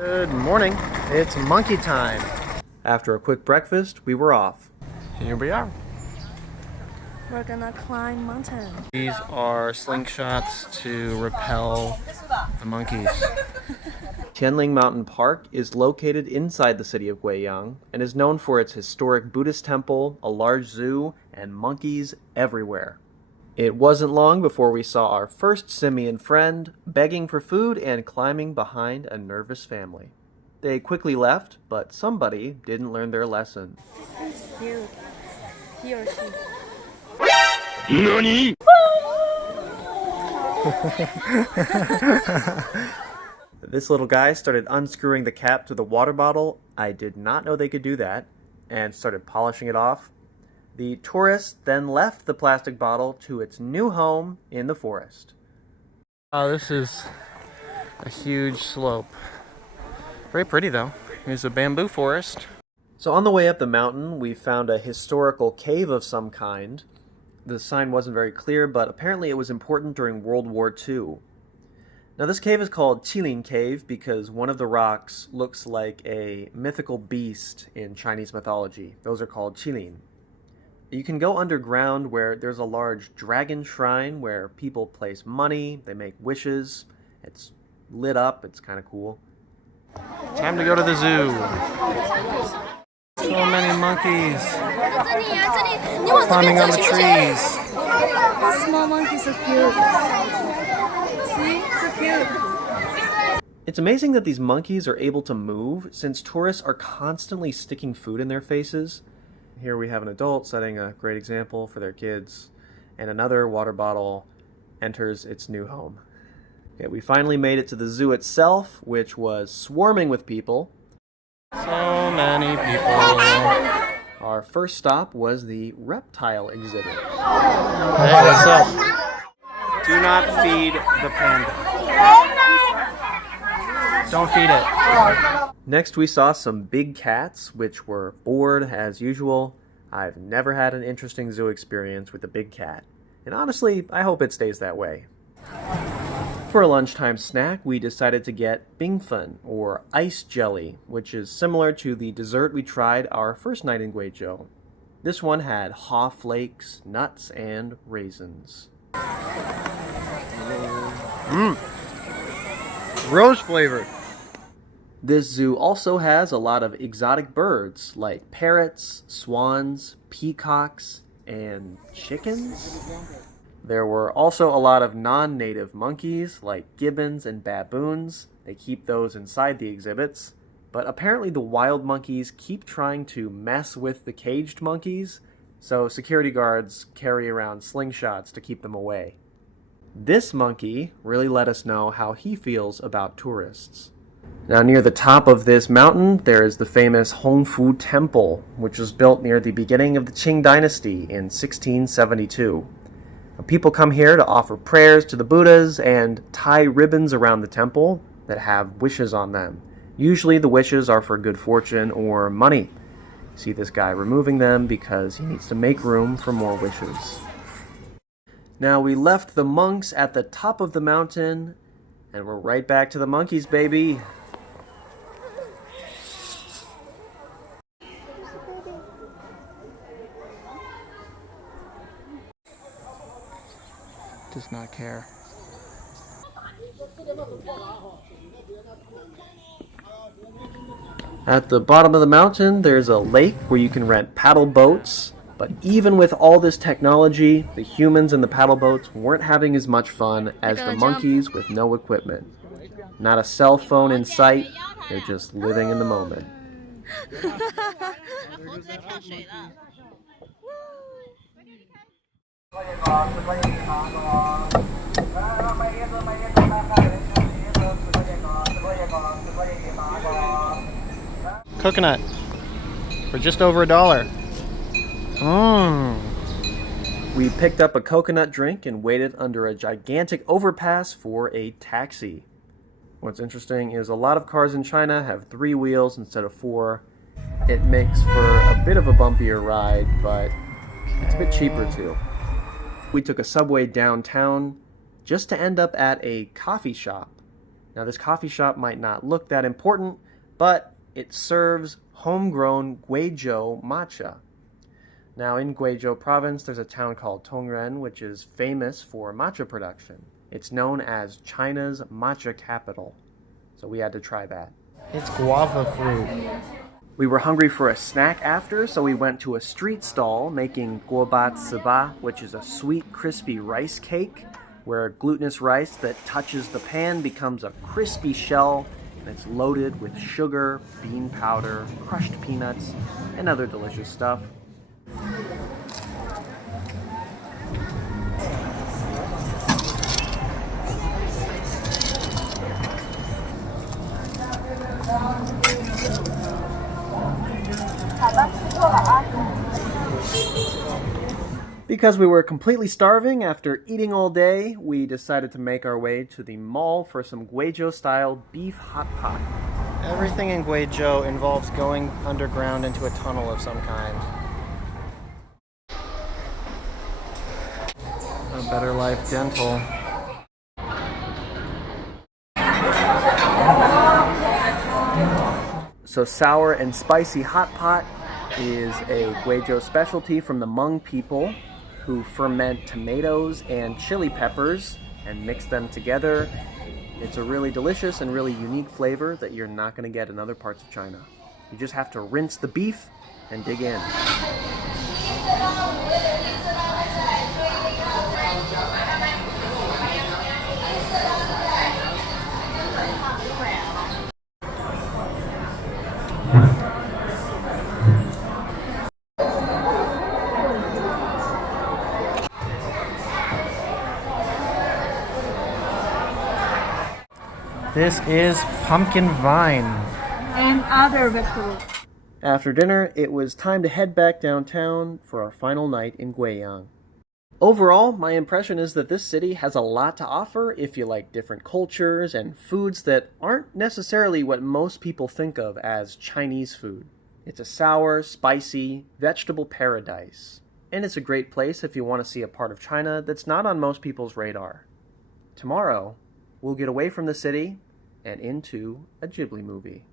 Good morning. It's monkey time. After a quick breakfast, we were off. Here we are. We're gonna climb mountain. These are slingshots to repel the monkeys. Qianling Mountain Park is located inside the city of Guiyang and is known for its historic Buddhist temple, a large zoo, and monkeys everywhere. It wasn't long before we saw our first simian friend begging for food and climbing behind a nervous family. They quickly left, but somebody didn't learn their lesson. This is cute. He or she. NANI?! This little guy started unscrewing the cap to the water bottle. I did not know they could do that, and started polishing it off. The tourist then left the plastic bottle to its new home in the forest. Oh, this is a huge slope. Very pretty though. Here's a bamboo forest. So on the way up the mountain, we found a historical cave of some kind. The sign wasn't very clear, but apparently it was important during World War II. Now this cave is called Qilin Cave because one of the rocks looks like a mythical beast in Chinese mythology. Those are called Qilin. You can go underground where there's a large dragon shrine where people place money, they make wishes. It's lit up, it's kind of cool. Time to go to the zoo. So many monkeys climbing on the trees. The small monkeys are cute. See? So cute. It's amazing that these monkeys are able to move since tourists are constantly sticking food in their faces. Here we have an adult setting a great example for their kids, and another water bottle enters its new home. Okay, we finally made it to the zoo itself, which was swarming with people. So many people. Our first stop was the reptile exhibit. Hey, what's up? Do not feed the panda. Don't feed it. Next we saw some big cats, which were bored as usual. I've never had an interesting zoo experience with a big cat. And honestly, I hope it stays that way. For a lunchtime snack, we decided to get bingfen, or ice jelly, which is similar to the dessert we tried our first night in Guizhou. This one had haw flakes, nuts, and raisins. Rose flavored. This zoo also has a lot of exotic birds, like parrots, swans, peacocks, and chickens. There were also a lot of non-native monkeys, like gibbons and baboons. They keep those inside the exhibits. But apparently the wild monkeys keep trying to mess with the caged monkeys, so security guards carry around slingshots to keep them away. This monkey really let us know how he feels about tourists. Now near the top of this mountain, there is the famous Hongfu Temple, which was built near the beginning of the Qing Dynasty in 1672. People come here to offer prayers to the Buddhas and tie ribbons around the temple that have wishes on them. Usually the wishes are for good fortune or money. See this guy removing them because he needs to make room for more wishes. Now we left the monks at the top of the mountain and we're right back to the monkeys, baby. Does not care. At the bottom of the mountain, there's a lake where you can rent paddle boats. But even with all this technology, the humans in the paddle boats weren't having as much fun as the monkeys with no equipment. Not a cell phone in sight, they're just living in the moment. Coconut for just over $1. We picked up a coconut drink and waited under a gigantic overpass for a taxi. What's interesting is a lot of cars in China have 3 wheels instead of 4. It makes for a bit of a bumpier ride, but it's a bit cheaper too. We took a subway downtown just to end up at a coffee shop. Now, this coffee shop might not look that important, but it serves homegrown Guizhou matcha. Now, in Guizhou province, there's a town called Tongren, which is famous for matcha production. It's known as China's matcha capital. So we had to try that. It's guava fruit. We were hungry for a snack after, so we went to a street stall making guoba ziba, which is a sweet, crispy rice cake, where glutinous rice that touches the pan becomes a crispy shell, and it's loaded with sugar, bean powder, crushed peanuts, and other delicious stuff. Because we were completely starving after eating all day, we decided to make our way to the mall for some Guizhou-style beef hot pot. Everything in Guizhou involves going underground into a tunnel of some kind. A Better Life Dental. So sour and spicy hot pot is a Guizhou specialty from the Hmong people who ferment tomatoes and chili peppers and mix them together. It's a really delicious and really unique flavor that you're not going to get in other parts of China. You just have to rinse the beef and dig in. This is pumpkin vine. And other vegetables. After dinner, it was time to head back downtown for our final night in Guiyang. Overall, my impression is that this city has a lot to offer if you like different cultures and foods that aren't necessarily what most people think of as Chinese food. It's a sour, spicy, vegetable paradise. And it's a great place if you want to see a part of China that's not on most people's radar. Tomorrow, we'll get away from the city and into a Ghibli movie.